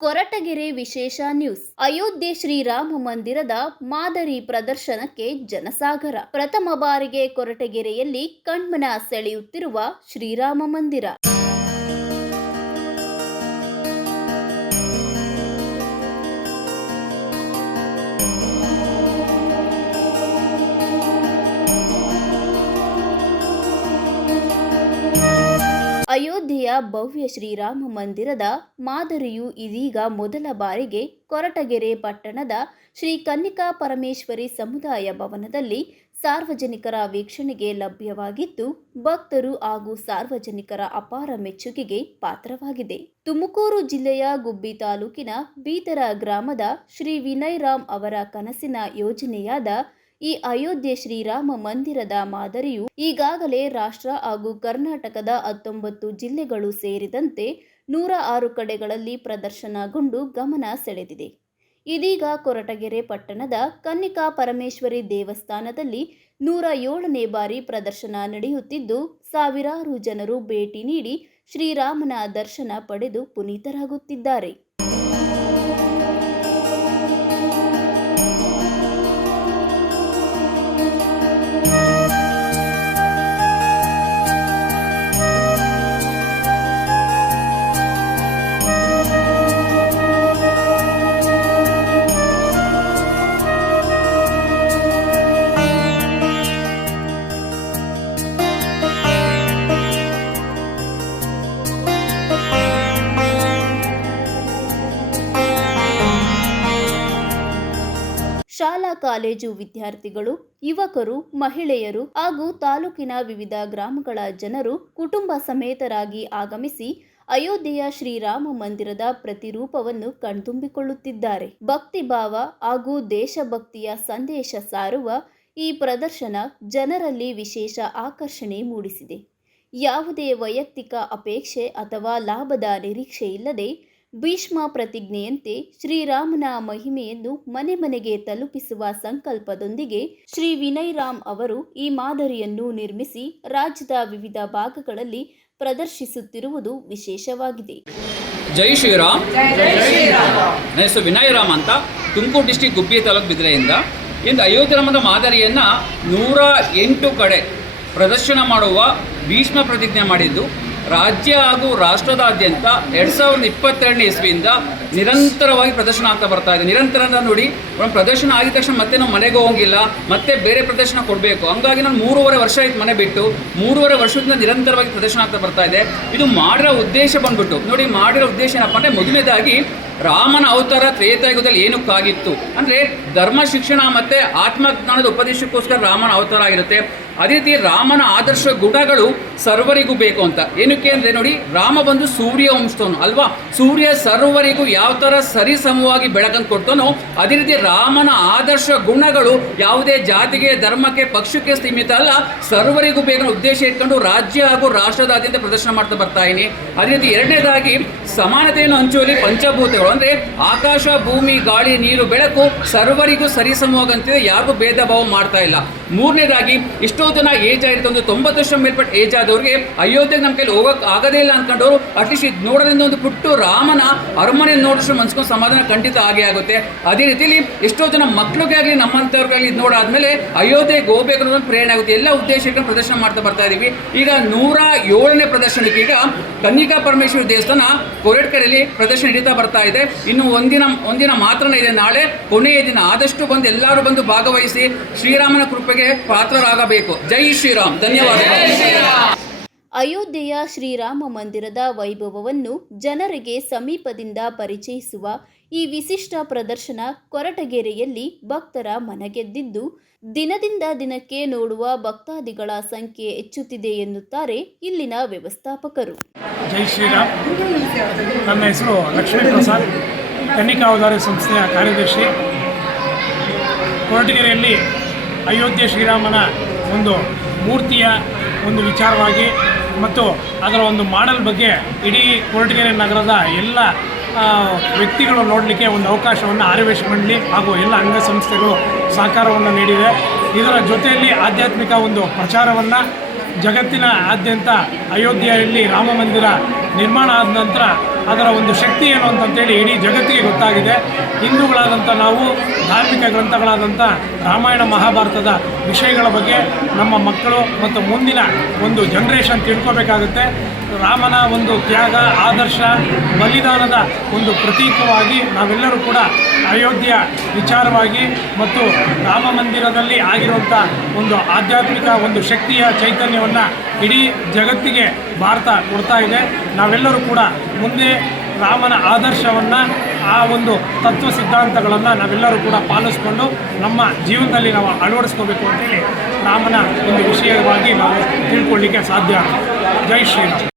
ಕೊರಟಗೆರೆ ವಿಶೇಷ ನ್ಯೂಸ್. ಅಯೋಧ್ಯೆ ಶ್ರೀರಾಮ ಮಂದಿರದ ಮಾದರಿ ಪ್ರದರ್ಶನಕ್ಕೆ ಜನಸಾಗರ. ಪ್ರಥಮ ಬಾರಿಗೆ ಕೊರಟಗೆರೆಯಲ್ಲಿ ಕಣ್ಮನ ಸೆಳೆಯುತ್ತಿರುವ ಶ್ರೀರಾಮ ಮಂದಿರ. ಅಯೋಧ್ಯೆಯ ಭವ್ಯ ಶ್ರೀರಾಮ ಮಂದಿರದ ಮಾದರಿಯು ಇದೀಗ ಮೊದಲ ಬಾರಿಗೆ ಕೊರಟಗೆರೆ ಪಟ್ಟಣದ ಶ್ರೀ ಕನ್ನಿಕಾ ಪರಮೇಶ್ವರಿ ಸಮುದಾಯ ಭವನದಲ್ಲಿ ಸಾರ್ವಜನಿಕರ ವೀಕ್ಷಣೆಗೆ ಲಭ್ಯವಾಗಿದ್ದು, ಭಕ್ತರು ಹಾಗೂ ಸಾರ್ವಜನಿಕರ ಅಪಾರ ಮೆಚ್ಚುಗೆಗೆ ಪಾತ್ರವಾಗಿದೆ. ತುಮಕೂರು ಜಿಲ್ಲೆಯ ಗುಬ್ಬಿ ತಾಲೂಕಿನ ಬೀದರ ಗ್ರಾಮದ ಶ್ರೀ ವಿನಯ್ ರಾಮ್ ಅವರ ಕನಸಿನ ಯೋಜನೆಯಾದ ಈ ಅಯೋಧ್ಯೆ ಶ್ರೀರಾಮ ಮಂದಿರದ ಮಾದರಿಯು ಈಗಾಗಲೇ ರಾಷ್ಟ್ರ ಹಾಗೂ ಕರ್ನಾಟಕದ 19 ಜಿಲ್ಲೆಗಳು ಸೇರಿದಂತೆ 106 ಕಡೆಗಳಲ್ಲಿ ಪ್ರದರ್ಶನಗೊಂಡು ಗಮನ ಸೆಳೆದಿದೆ. ಇದೀಗ ಕೊರಟಗೆರೆ ಪಟ್ಟಣದ ಕನ್ನಿಕಾ ಪರಮೇಶ್ವರಿ ದೇವಸ್ಥಾನದಲ್ಲಿ 107ನೇ ಬಾರಿ ಪ್ರದರ್ಶನ ನಡೆಯುತ್ತಿದ್ದು, ಸಾವಿರಾರು ಜನರು ಭೇಟಿ ನೀಡಿ ಶ್ರೀರಾಮನ ದರ್ಶನ ಪಡೆದು ಪುನೀತರಾಗುತ್ತಿದ್ದಾರೆ. ಶಾಲಾ ಕಾಲೇಜು ವಿದ್ಯಾರ್ಥಿಗಳು, ಯುವಕರು, ಮಹಿಳೆಯರು ಹಾಗೂ ತಾಲೂಕಿನ ವಿವಿಧ ಗ್ರಾಮಗಳ ಜನರು ಕುಟುಂಬ ಸಮೇತರಾಗಿ ಆಗಮಿಸಿ ಅಯೋಧ್ಯೆಯ ಶ್ರೀರಾಮ ಮಂದಿರದ ಪ್ರತಿರೂಪವನ್ನು ಕಣ್ತುಂಬಿಕೊಳ್ಳುತ್ತಿದ್ದಾರೆ. ಭಕ್ತಿಭಾವ ಹಾಗೂ ದೇಶಭಕ್ತಿಯ ಸಂದೇಶ ಸಾರುವ ಈ ಪ್ರದರ್ಶನ ಜನರಲ್ಲಿ ವಿಶೇಷ ಆಕರ್ಷಣೆ ಮೂಡಿಸಿದೆ. ಯಾವುದೇ ವೈಯಕ್ತಿಕ ಅಪೇಕ್ಷೆ ಅಥವಾ ಲಾಭದ ನಿರೀಕ್ಷೆ ಇಲ್ಲದೆ ಭೀಷ್ಮ ಪ್ರತಿಜ್ಞೆಯಂತೆ ಶ್ರೀರಾಮನ ಮಹಿಮೆಯನ್ನು ಮನೆ ಮನೆಗೆ ತಲುಪಿಸುವ ಸಂಕಲ್ಪದೊಂದಿಗೆ ಶ್ರೀ ವಿನಯ್ ರಾಮ್ ಅವರು ಈ ಮಾದರಿಯನ್ನು ನಿರ್ಮಿಸಿ ರಾಜ್ಯದ ವಿವಿಧ ಭಾಗಗಳಲ್ಲಿ ಪ್ರದರ್ಶಿಸುತ್ತಿರುವುದು ವಿಶೇಷವಾಗಿದೆ. ಜೈ ಶ್ರೀರಾಮ್. ನನ್ನ ಹೆಸರು ವಿನಯ್ ರಾಮ್ ಅಂತ, ತುಮಕೂರು ಡಿಸ್ಟಿಕ್ ಗುಬ್ಬಿ ತಾಲೂಕು ಬಿದಿರೆಯಿಂದ. ಇಂದು ಅಯೋಧ್ಯೆ ರಾಮದ ಮಾದರಿಯನ್ನು 108 ಕಡೆ ಪ್ರದರ್ಶನ ಮಾಡುವ ಭೀಷ್ಮ ಪ್ರತಿಜ್ಞೆ ಮಾಡಿದ್ದು, ರಾಜ್ಯ ಹಾಗೂ ರಾಷ್ಟ್ರದಾದ್ಯಂತ 2022ನೇ ಇಸ್ವಿಯಿಂದ ನಿರಂತರವಾಗಿ ಪ್ರದರ್ಶನ ಆಗ್ತಾ ಬರ್ತಾ ಇದೆ. ನಿರಂತರ ನೋಡಿ, ಒಂದು ಪ್ರದರ್ಶನ ಆಗಿದ ತಕ್ಷಣ ಮತ್ತೆ ನಾವು ಮನೆಗೆ ಹೋಗಿಲ್ಲ, ಮತ್ತೆ ಬೇರೆ ಪ್ರದರ್ಶನ ಕೊಡಬೇಕು. ಹಂಗಾಗಿ ನಾನು 3.5 ವರ್ಷ ಆಯ್ತು ಮನೆ ಬಿಟ್ಟು. 3.5 ವರ್ಷದಿಂದ ನಿರಂತರವಾಗಿ ಪ್ರದರ್ಶನ ಆಗ್ತಾ ಬರ್ತಾ ಇದೆ. ಇದು ಮಾಡಿರೋ ಉದ್ದೇಶ ಬಂದ್ಬಿಟ್ಟು ನೋಡಿ, ಮಾಡಿರೋ ಉದ್ದೇಶ ಏನಪ್ಪ ಅಂದರೆ, ಮೊದಲನೇದಾಗಿ ರಾಮನ ಅವತಾರ ತ್ರೇತಾಯುಗದಲ್ಲಿ ಏನಕ್ಕಾಗಿತ್ತು ಅಂದರೆ, ಧರ್ಮ ಶಿಕ್ಷಣ ಮತ್ತು ಆತ್ಮಜ್ಞಾನದ ಉಪದೇಶಕ್ಕೋಸ್ಕರ ರಾಮನ ಅವತಾರ ಆಗಿರುತ್ತೆ. ಅದೇ ರೀತಿ ರಾಮನ ಆದರ್ಶ ಗುಣಗಳು ಸರ್ವರಿಗೂ ಬೇಕು ಅಂತ. ಏನಕ್ಕೆ ಅಂದರೆ ನೋಡಿ, ರಾಮ ಬಂದು ಸೂರ್ಯ ವಂಶದವನು ಅಲ್ವಾ. ಸೂರ್ಯ ಸರ್ವರಿಗೂ ಯಾವ ಥರ ಸರಿಸಮವಾಗಿ ಬೆಳಕನ್ನು ಕೊಡ್ತಾನೋ, ಅದೇ ರೀತಿ ರಾಮನ ಆದರ್ಶ ಗುಣಗಳು ಯಾವುದೇ ಜಾತಿಗೆ, ಧರ್ಮಕ್ಕೆ, ಪಕ್ಷಕ್ಕೆ ಸೀಮಿತ ಅಲ್ಲ, ಸರ್ವರಿಗೂ ಬೇಕು ಉದ್ದೇಶ ಇಟ್ಕೊಂಡು ರಾಜ್ಯ ಹಾಗೂ ರಾಷ್ಟ್ರದಾದ್ಯಂತ ಪ್ರದರ್ಶನ ಮಾಡ್ತಾ ಬರ್ತಾ ಇದ್ದೀನಿ. ಅದೇ ರೀತಿ ಎರಡನೇದಾಗಿ ಸಮಾನತೆಯನ್ನು ಹಂಚುವಲ್ಲಿ ಪಂಚಭೂತಗಳು ಅಂದರೆ ಆಕಾಶ, ಭೂಮಿ, ಗಾಳಿ, ನೀರು, ಬೆಳಕು ಸರ್ವರಿಗೂ ಸರಿಸಮವಾಗಂತಿದೆ, ಯಾರಿಗೂ ಭೇದ ಭಾವ ಮಾಡ್ತಾ ಇಲ್ಲ. ಮೂರನೇದಾಗಿ ಎಷ್ಟೋ ಜನ ಏಜ್ ಆಗಿರುತ್ತೆ, ಒಂದು 90 ವರ್ಷ ಮೇಲ್ಪಟ್ಟು ಏಜ್ ಆದವ್ರಿಗೆ ಅಯೋಧ್ಯೆಗೆ ನಮ್ಮ ಕೈಲಿ ಹೋಗೋಕೆ ಆಗೋದೇ ಇಲ್ಲ ಅಂದ್ಕೊಂಡವರು ಅಟ್ಲೀಸ್ಟ್ ಇದು ನೋಡೋದ್ರಿಂದ ಒಂದು ಪುಟ್ಟು ರಾಮನ ಅರಮನೆ ನೋಡಿದ್ರೆ ಮನ್ಸ್ಕೊಂಡು ಸಮಾಧಾನ ಖಂಡಿತ ಆಗೇ ಆಗುತ್ತೆ. ಅದೇ ರೀತಿಯಲ್ಲಿ ಎಷ್ಟೋ ಜನ ಮಕ್ಕಳಿಗೆ ಆಗಲಿ ನಮ್ಮಂಥವ್ರಿಗಾಗಲಿ ಇದು ನೋಡಾದ್ಮೇಲೆ ಅಯೋಧ್ಯೆಗೆ ಹೋಗ್ಬೇಕು ಅನ್ನೋದೊಂದು ಪ್ರೇರಣೆ ಆಗುತ್ತೆ. ಎಲ್ಲ ಉದ್ದೇಶ ಇಟ್ಕೊಂಡು ಪ್ರದರ್ಶನ ಮಾಡ್ತಾ ಬರ್ತಾ ಇದ್ದೀವಿ. ಈಗ 107ನೇ ಪ್ರದರ್ಶನಕ್ಕೆ ಈಗ ಕನ್ನಿಕಾ ಪರಮೇಶ್ವರಿ ದೇವಸ್ಥಾನ ಕೊರಟಗೆರೆಯಲ್ಲಿ ಪ್ರದರ್ಶನ ನಡೀತಾ ಬರ್ತಾ ಇದೆ. ಇನ್ನು ಒಂದಿನ ಮಾತ್ರನೇ ಇದೆ, ನಾಳೆ ಕೊನೆಯ ದಿನ. ಆದಷ್ಟು ಬಂದು ಎಲ್ಲರೂ ಬಂದು ಭಾಗವಹಿಸಿ ಶ್ರೀರಾಮನ ಕೃಪೆಗೆ ಪಾತ್ರರಾಗಬೇಕು. ಜೈ ಶ್ರೀರಾಮ್. ಧನ್ಯವಾದಗಳು. ಅಯೋಧ್ಯೆಯ ಶ್ರೀರಾಮ ಮಂದಿರದ ವೈಭವವನ್ನು ಜನರಿಗೆ ಸಮೀಪದಿಂದ ಪರಿಚಯಿಸುವ ಈ ವಿಶಿಷ್ಟ ಪ್ರದರ್ಶನ ಕೊರಟಗೆರೆಯಲ್ಲಿ ಭಕ್ತರ ಮನಗೆದ್ದಿದ್ದು, ದಿನದಿಂದ ದಿನಕ್ಕೆ ನೋಡುವ ಭಕ್ತಾದಿಗಳ ಸಂಖ್ಯೆ ಹೆಚ್ಚುತ್ತಿದೆ ಎನ್ನುತ್ತಾರೆ ಇಲ್ಲಿನ ವ್ಯವಸ್ಥಾಪಕರು. ಜೈ ಶ್ರೀರಾಮ್. ನನ್ನ ಹೆಸರು ಲಕ್ಷ್ಮೀ ಪ್ರಸಾದ್, ಕನ್ನಿಕಾ ಅವತಾರ ಸಂಸ್ಥೆಯ ಕಾರ್ಯದರ್ಶಿ. ಕೊರಟಗೆರೆಯಲ್ಲಿ ಅಯೋಧ್ಯೆ ಶ್ರೀರಾಮನ ಒಂದು ಮೂರ್ತಿಯ ಒಂದು ವಿಚಾರವಾಗಿ ಮತ್ತು ಅದರ ಒಂದು ಮಾಡೆಲ್ ಬಗ್ಗೆ ಇಡೀ ಕೊರಟಗೆರೆ ನಗರದ ಎಲ್ಲ ವ್ಯಕ್ತಿಗಳು ನೋಡಲಿಕ್ಕೆ ಒಂದು ಅವಕಾಶವನ್ನು ಆರ್ಯವೇಶ ಮಂಡಳಿ ಹಾಗೂ ಎಲ್ಲ ಅಂಗಸಂಸ್ಥೆಗಳು ಸಹಕಾರವನ್ನು ನೀಡಿದೆ. ಇದರ ಜೊತೆಯಲ್ಲಿ ಆಧ್ಯಾತ್ಮಿಕ ಒಂದು ಪ್ರಚಾರವನ್ನು ಜಗತ್ತಿನ ಆದ್ಯಂತ ಅಯೋಧ್ಯೆಯಲ್ಲಿ ರಾಮ ಮಂದಿರ ನಿರ್ಮಾಣ ಆದ ನಂತರ ಅದರ ಒಂದು ಶಕ್ತಿ ಏನು ಅಂತಂತೇಳಿ ಇಡೀ ಜಗತ್ತಿಗೆ ಗೊತ್ತಾಗಿದೆ. ಹಿಂದೂಗಳಾದಂಥ ನಾವು ಧಾರ್ಮಿಕ ಗ್ರಂಥಗಳಾದಂಥ ರಾಮಾಯಣ ಮಹಾಭಾರತದ ವಿಷಯಗಳ ಬಗ್ಗೆ ನಮ್ಮ ಮಕ್ಕಳು ಮತ್ತು ಮುಂದಿನ ಒಂದು ಜನ್ರೇಷನ್ ತಿಳ್ಕೊಬೇಕಾಗುತ್ತೆ. ರಾಮನ ಒಂದು ತ್ಯಾಗ, ಆದರ್ಶ, ಬಲಿದಾನದ ಒಂದು ಪ್ರತೀಕವಾಗಿ ನಾವೆಲ್ಲರೂ ಕೂಡ ಅಯೋಧ್ಯೆಯ ವಿಚಾರವಾಗಿ ಮತ್ತು ರಾಮ ಮಂದಿರದಲ್ಲಿ ಆಗಿರುವಂಥ ಒಂದು ಆಧ್ಯಾತ್ಮಿಕ ಒಂದು ಶಕ್ತಿಯ ಚೈತನ್ಯವನ್ನು ಇಡೀ ಜಗತ್ತಿಗೆ ಭಾರತ ಕೊಡ್ತಾ ಇದೆ. ನಾವೆಲ್ಲರೂ ಕೂಡ ಮುಂದೆ ರಾಮನ ಆದರ್ಶವನ್ನು, ಆ ಒಂದು ತತ್ವ ಸಿದ್ಧಾಂತಗಳನ್ನು ನಾವೆಲ್ಲರೂ ಕೂಡ ಪಾಲಿಸ್ಕೊಂಡು ನಮ್ಮ ಜೀವನದಲ್ಲಿ ನಾವು ಅಳವಡಿಸ್ಕೋಬೇಕು ಅಂತೇಳಿ ರಾಮನ ಒಂದು ವಿಷಯವಾಗಿ ನಾವು ತಿಳ್ಕೊಳ್ಳಿಕ್ಕೆ ಸಾಧ್ಯ. ಜೈ ಶ್ರೀರಾಮ್.